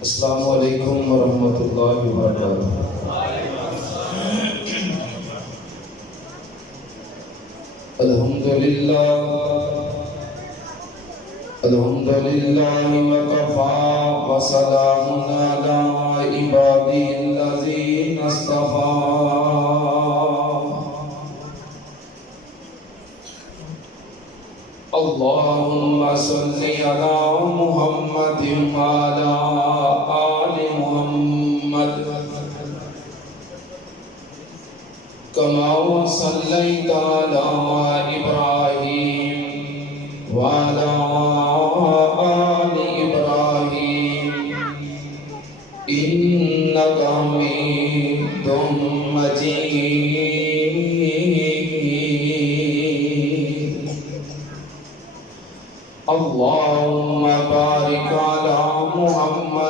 अस्सलामु अलैकुम वरहमतुल्लाहि वबरकातुहू। अल्हम्दुलिल्लाहि वकफ़ा व सलामुन अला इबादिहिल्लज़ीना इस्तफ़ा। अल्लाहुम्मा सल्लि अला मुहम्मदिन व अला आलि मुहम्मद कमा सल्लैता अला इब्राहीम व अला आलि इब्राहीम इन्नका हमीदुम मजीद।